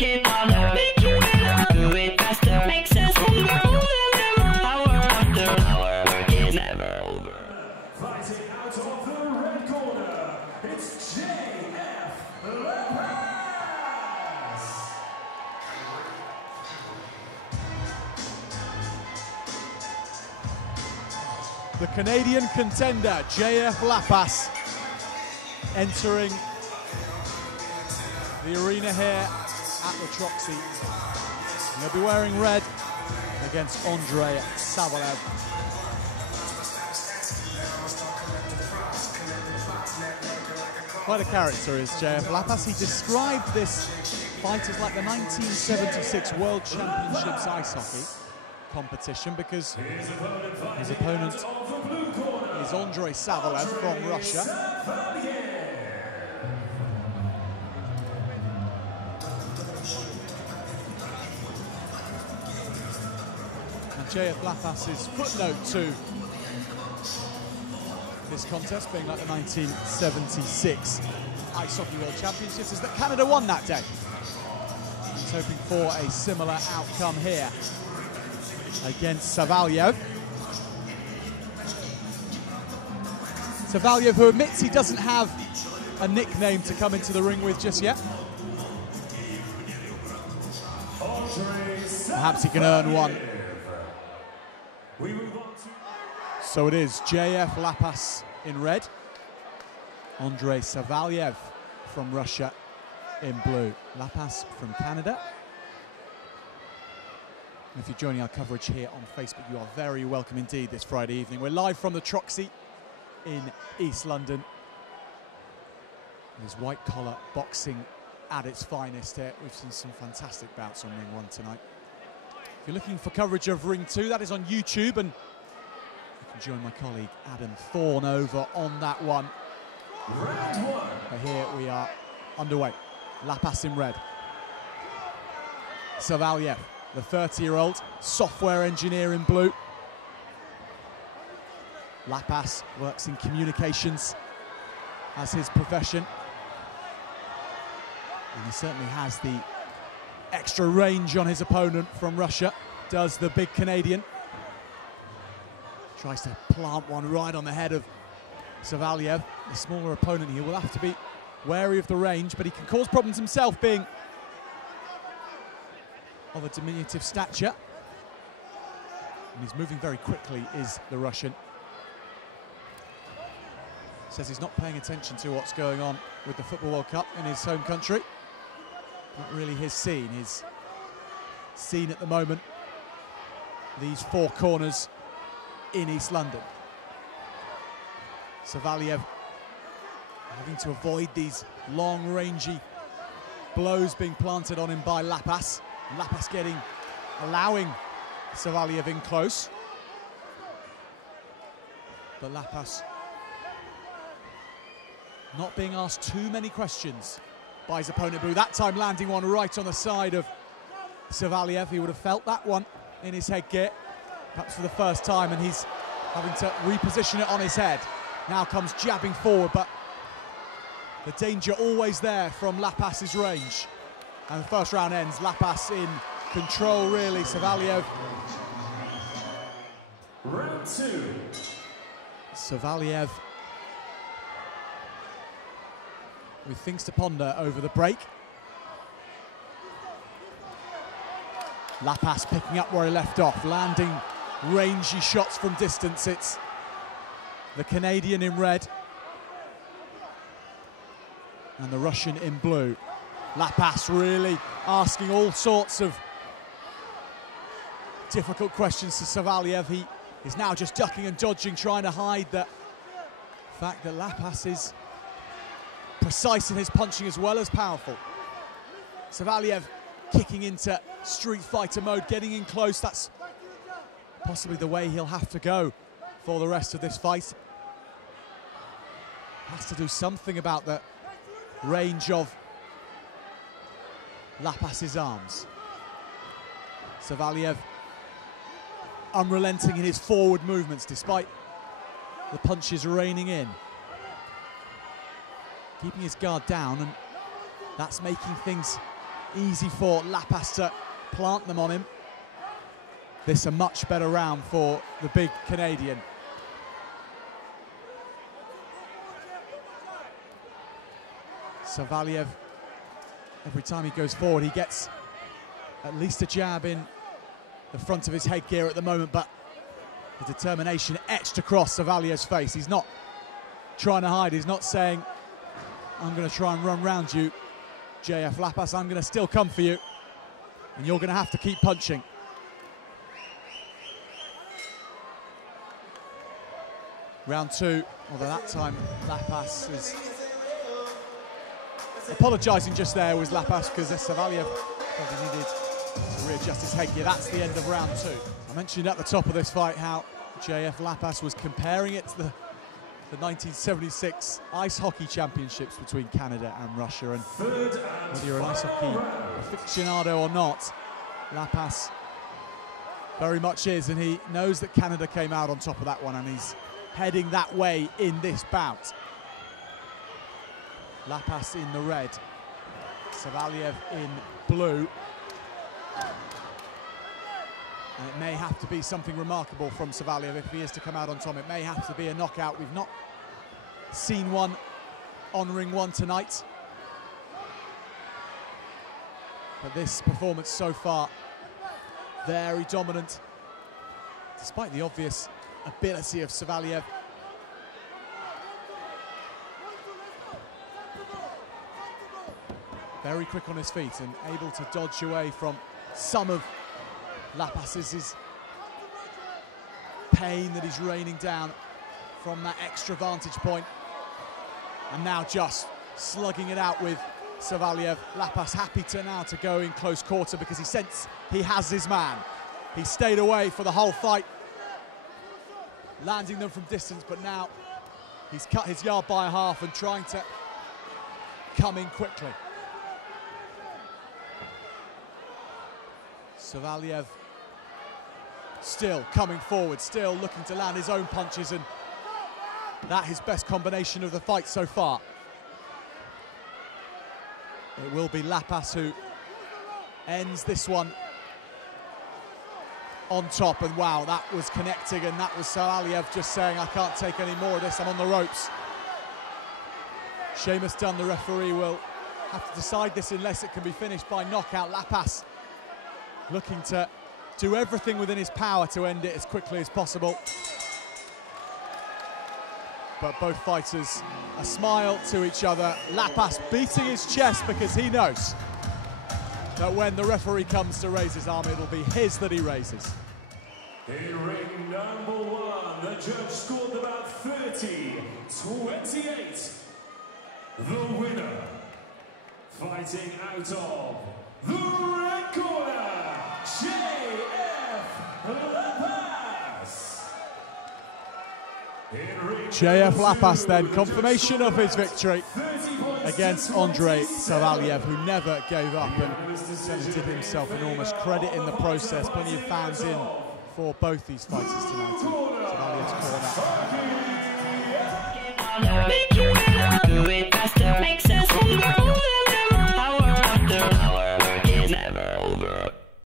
it harder, make you better, do it faster, make sense from the our work is never over. Fighting out of the red corner, it's JF Lappas. The Canadian contender, JF Lappas, entering the arena here at the Troxy. He'll be wearing red against Andrey Savelyev. Quite a character is JF Lappas. He described this fight as like the 1976 World Championships ice hockey competition because his opponent is Andrey Savelyev from Russia. And JF Lappas' footnote to this contest being like the 1976 Ice Hockey World Championships is that Canada won that day. He's hoping for a similar outcome here against Savelyev. Savelyev, who admits he doesn't have a nickname to come into the ring with just yet. Perhaps he can earn one. So it is JF Lappas in red, Andrey Savelyev from Russia in blue. Lappas from Canada. And if you're joining our coverage here on Facebook, you are very welcome indeed this Friday evening. We're live from the Troxy in East London. It is white collar boxing at its finest here. We've seen some fantastic bouts on Ring 1 tonight. If you're looking for coverage of Ring 2, that is on YouTube, and you can join my colleague Adam Thorne over on that one. But here we are underway. Lappas in red. Savelyev, the 30-year-old software engineer in blue. Lappas works in communications as his profession. And he certainly has the extra range on his opponent from Russia, does the big Canadian. Tries to plant one right on the head of Savelyev. The smaller opponent here will have to be wary of the range, but he can cause problems himself, being of a diminutive stature. And he's moving very quickly, is the Russian. Says he's not paying attention to what's going on with the Football World Cup in his home country. Not really his scene. His scene at the moment, these four corners in East London. Savelyev having to avoid these long, rangy blows being planted on him by Lappas. Lappas allowing Savelyev in close. But Lappas not being asked too many questions by his opponent blue. That time landing one right on the side of Savelyev. He would have felt that one in his headgear, perhaps for the first time, and he's having to reposition it on his head. Now comes jabbing forward, but the danger always there from Lappas' range. And the first round ends, Lappas in control, really. Savelyev. Round two. Savelyev with things to ponder over the break. Lappas picking up where he left off, landing rangy shots from distance. It's the Canadian in red and the Russian in blue. Lappas really asking all sorts of difficult questions to Savelyev. He is now just ducking and dodging, trying to hide the fact that Lappas is precise in his punching as well as powerful. Savelyev kicking into Street Fighter mode, getting in close. That's possibly the way he'll have to go for the rest of this fight. Has to do something about the range of Lappas' arms. Savelyev unrelenting in his forward movements despite the punches raining in. Keeping his guard down, and that's making things easy for Lappas to plant them on him. This a much better round for the big Canadian. Savelyev, every time he goes forward, he gets at least a jab in the front of his headgear at the moment, but the determination etched across Savelyev's face. He's not trying to hide. He's not saying, I'm going to try and run round you, JF Lappas. I'm going to still come for you, and you're going to have to keep punching. Round two, although that time Lappas is apologising just there, was Lappas, because Savelyev probably needed to readjust his headgear. That's the end of round two. I mentioned at the top of this fight how JF Lappas was comparing it to the 1976 Ice Hockey Championships between Canada and Russia, and whether you're an ice hockey aficionado or not, Lappas very much is, and he knows that Canada came out on top of that one, and he's heading that way in this bout. Lappas in the red, Savelyev in blue. And it may have to be something remarkable from Savelyev if he is to come out on top. It may have to be a knockout. We've not seen one, honouring one tonight. But this performance so far, very dominant, despite the obvious ability of Savelyev. Very quick on his feet and able to dodge away from some of Lappas's pain that he's raining down from that extra vantage point. And now just slugging it out with Savelyev. Lappas happy now to go in close quarter because he senses he has his man. He stayed away for the whole fight, landing them from distance, but now he's cut his yard by half and trying to come in quickly. Savelyev still coming forward, still looking to land his own punches, and that his best combination of the fight so far. It will be Lappas who ends this one on top, and wow, that was connecting, and that was Savelyev just saying, I can't take any more of this, I'm on the ropes. Seamus Dunn, the referee, will have to decide this unless it can be finished by knockout. Lappas looking to do everything within his power to end it as quickly as possible. But both fighters a smile to each other. Lappas beating his chest because he knows that when the referee comes to raise his arm, it'll be his that he raises. In ring number one, the judge scored about 30-28. The winner, fighting out of the red corner, JF Lappas. JF Lappas then, confirmation of his victory against Andrey Savelyev, who never gave up and did himself enormous credit in the process. Plenty of fans in for both these fighters tonight. Savelliev's corner.